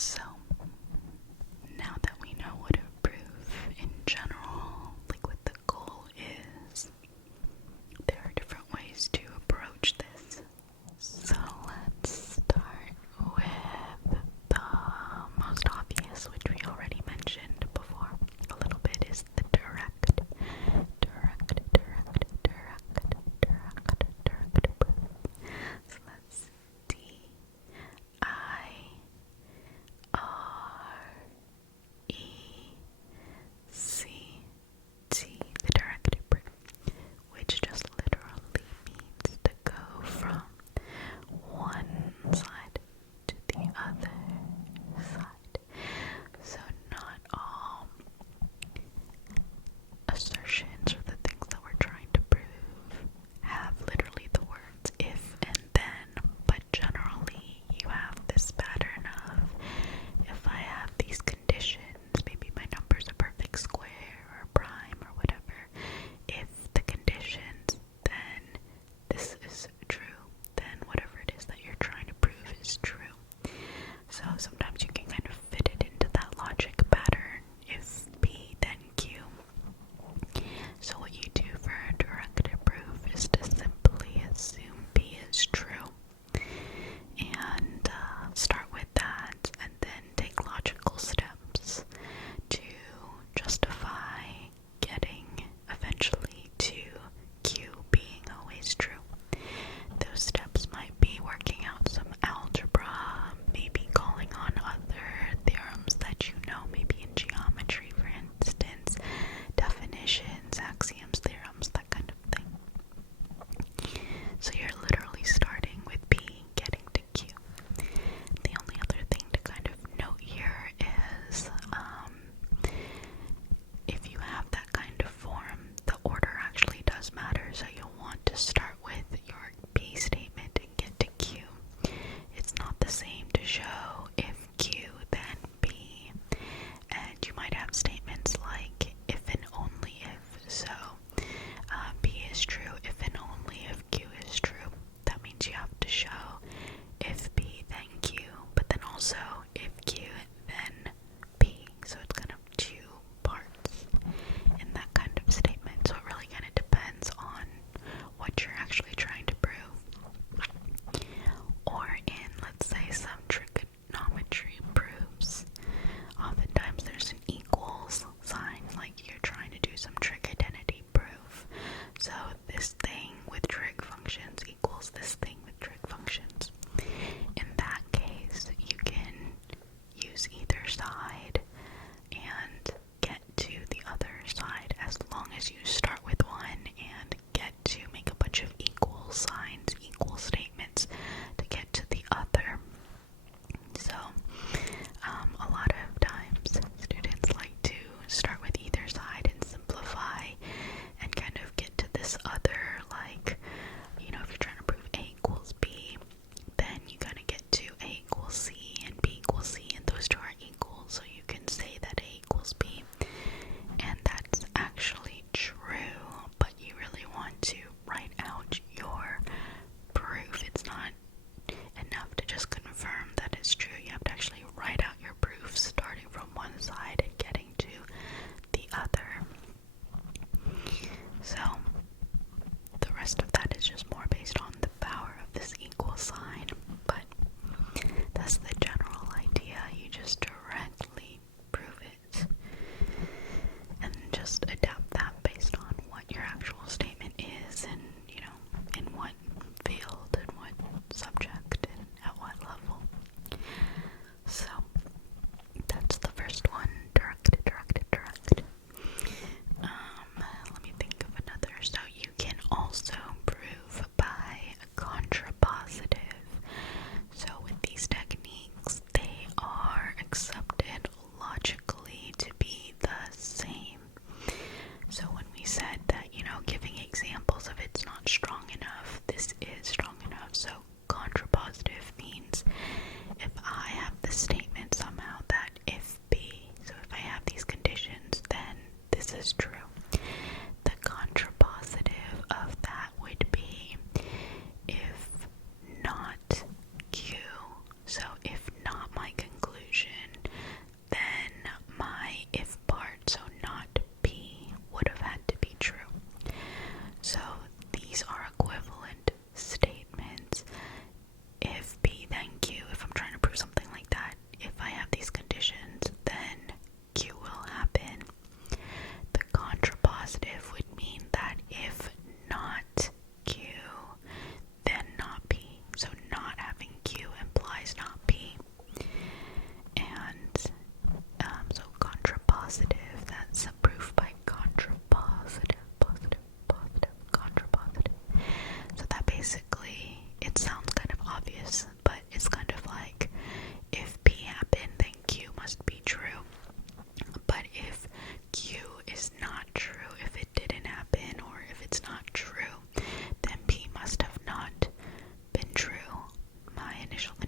So, now that we know what a proof in general, like what the goal is, there are different ways to approach this. So let's start with the most obvious, which we already mentioned before a little bit, is the direct proof. So that's D-I-O-R-E-C-T.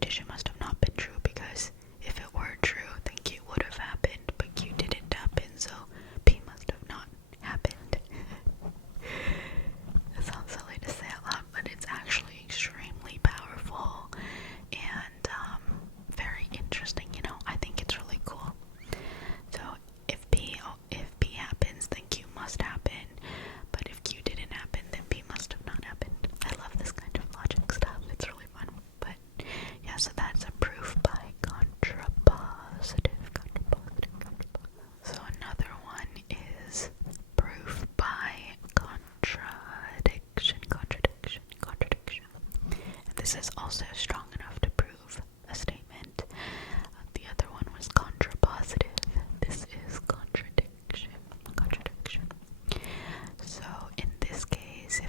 condition must have not been true, because if it were true, then Q would have happened, but Q didn't happen, so P must have not happened. It sounds silly to say out loud, but it's actually extremely powerful and very interesting, you know. I think it's really cool. So if P happens, then Q must happen, but if Q didn't happen, then P must have not happened. I love this kind of logic stuff. It's really fun. But yeah, so that's a proof by contrapositive. So another one is proof by contradiction. And this is also strong enough to prove a statement. The other one was contrapositive. This is contradiction. So in this case,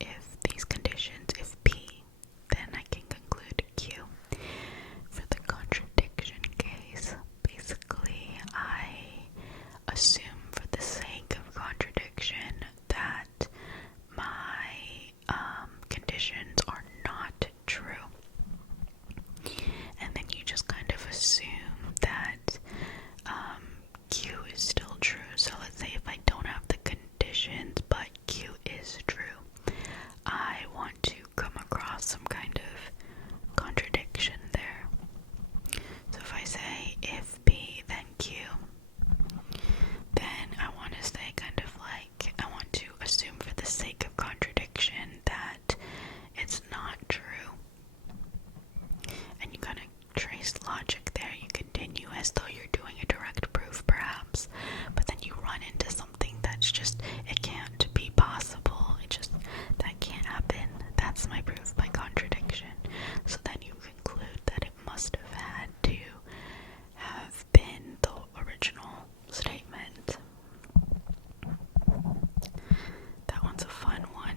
if these conditions, if P, then I can conclude Q. For the contradiction case, basically I assume, for the sake of contradiction, that my conditions are not true. And then you just kind of assume that Q is still true. So let's say if I don't have the conditions, but Q is true, I want to come across some kind of contradiction there. So if I say if P then Q, then I want to say kind of like, I want to assume for the sake of contradiction that it's not true. And you kind of trace logic there. You continue as though you're doing a direct proof perhaps, but then you run into something that's just, it can't be possible. That can't happen. That's my proof by contradiction. So then you conclude that it must have had to have been the original statement. That one's a fun one.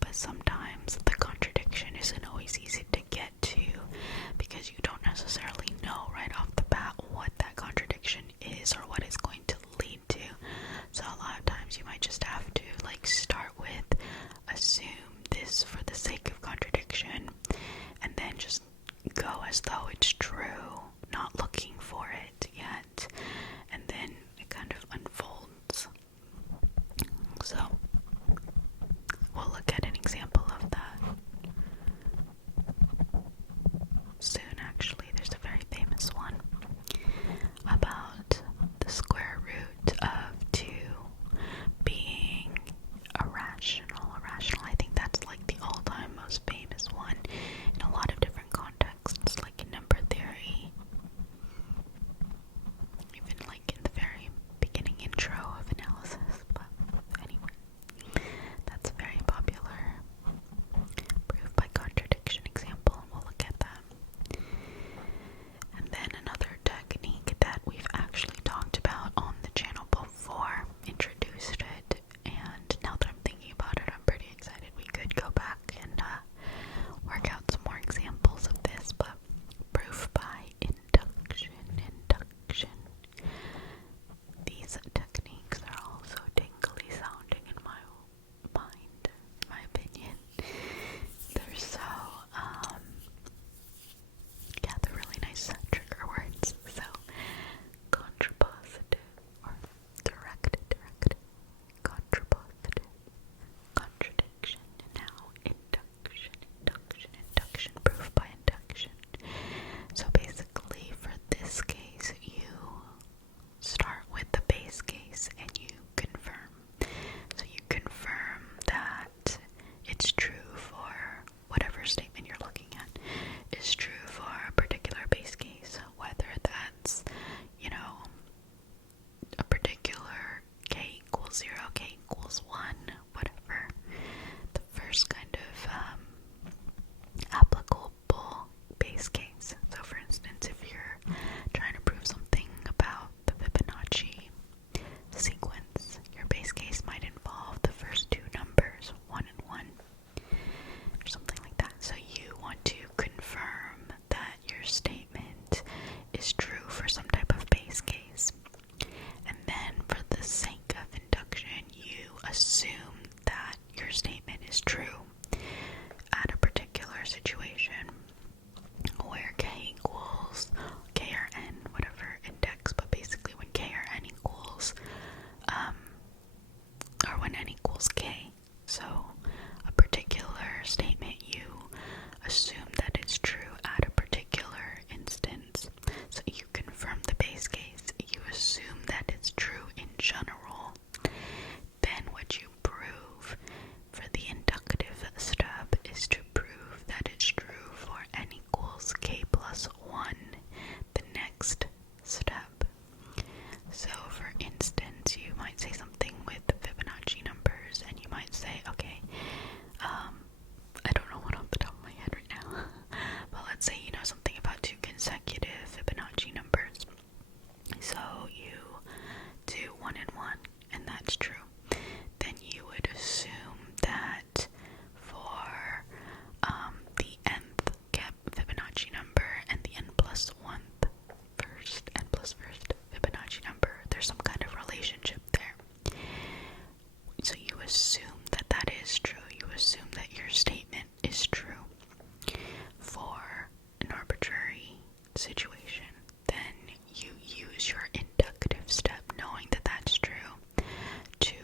But sometimes the contradiction isn't always easy to get to, because you don't necessarily know right off the bat what that contradiction is or what it's going to lead to. So a lot of times you might just have to start with assume this for the sake of contradiction, and then just go as though it's true, not looking for it yet, and then it kind of unfolds. So we'll look at an example of that soon. Actually, there's a very famous one about the square root of 2 being irrational. I think that's like the all-time most famous one in a lot of different contexts, like in number theory, even like in the very beginning intro of analysis. But anyway, that's a very popular proof by contradiction example. We'll look at that. And then another technique that we've actually talked about on the channel before, introduced it, and now that I'm thinking about it, I'm pretty excited we could go back and work out some more examples of this, but proof by induction. These techniques are also tingly sounding in my mind, in my opinion. They're so, they're really nice trigger words. So, contrapositive, or direct, contrapositive, contradiction, and now induction, proof by induction. So basically, for this case, you start with the base case and you confirm. So you confirm that it's true for whatever statement you're looking at is true for a particular base case, whether that's, a particular k equals 0, k equals 1, whatever. The first kind of applicable base case. So for instance, if you're trying to prove something about the Fibonacci sequence, your base case might involve the first 2 numbers, 1 and 1, or something like that. So you want to confirm situation, then you use your inductive step, knowing that that's true, to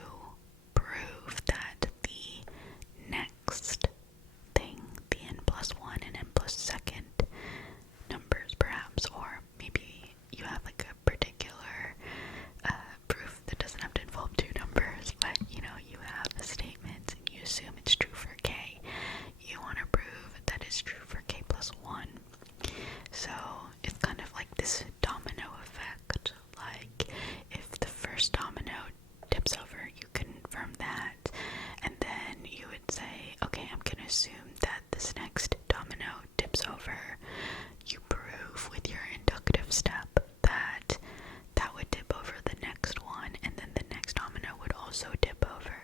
prove that the next thing, the n plus 1 and n plus second numbers perhaps, or maybe you have like a particular proof that doesn't have to involve two numbers, but you know, you have a statement and you assume it's true for k. You want to prove that it's true for k plus 1. So it's kind of like this domino effect. Like if the first domino tips over, you confirm that, and then you would say, okay, I'm gonna assume that this next domino tips over. You prove with your inductive step that that would tip over the next one, and then the next domino would also tip over.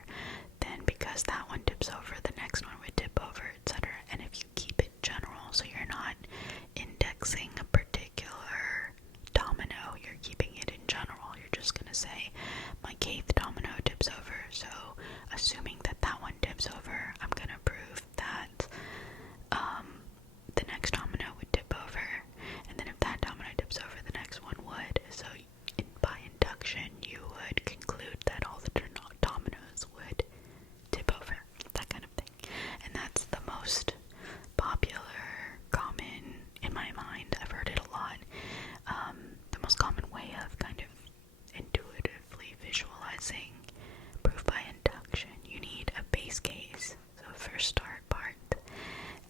Then because that one tips over, the next one would tip over, etc. And if you keep it general, so you're not indexing a particular domino, you're keeping it in general. You're just gonna say, my kth domino tips over, so assuming that that one tips over, I'm gonna prove that the next domino would tip over, and then if that domino tips over, the next one would. So by induction, you would conclude that all the dominoes would tip over, that kind of thing. And that's the most popular, common, in my mind, I've heard it a lot, the most common way of kind of intuitively visualizing proof by induction. You need a base case, so first start part,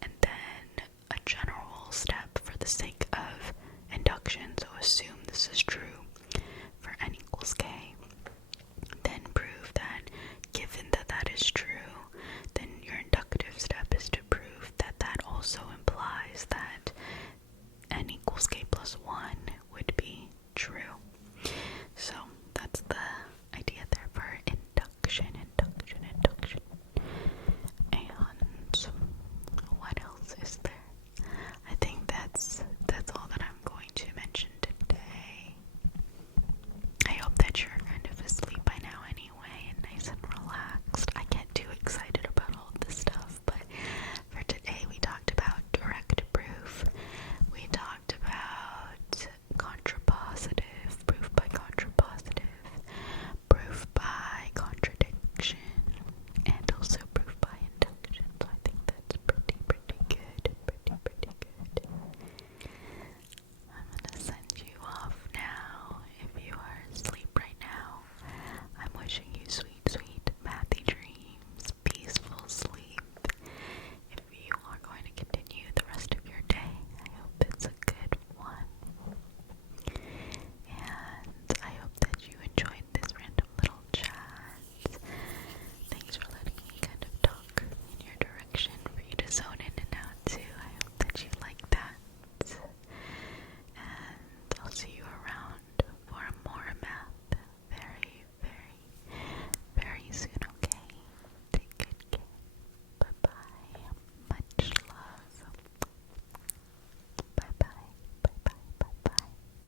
and then a general step for the sake of induction, so assume this is true for n equals k. Then prove that given that that is true, then your inductive step is to prove that that also implies that n equals k plus 1 would be true. So that's the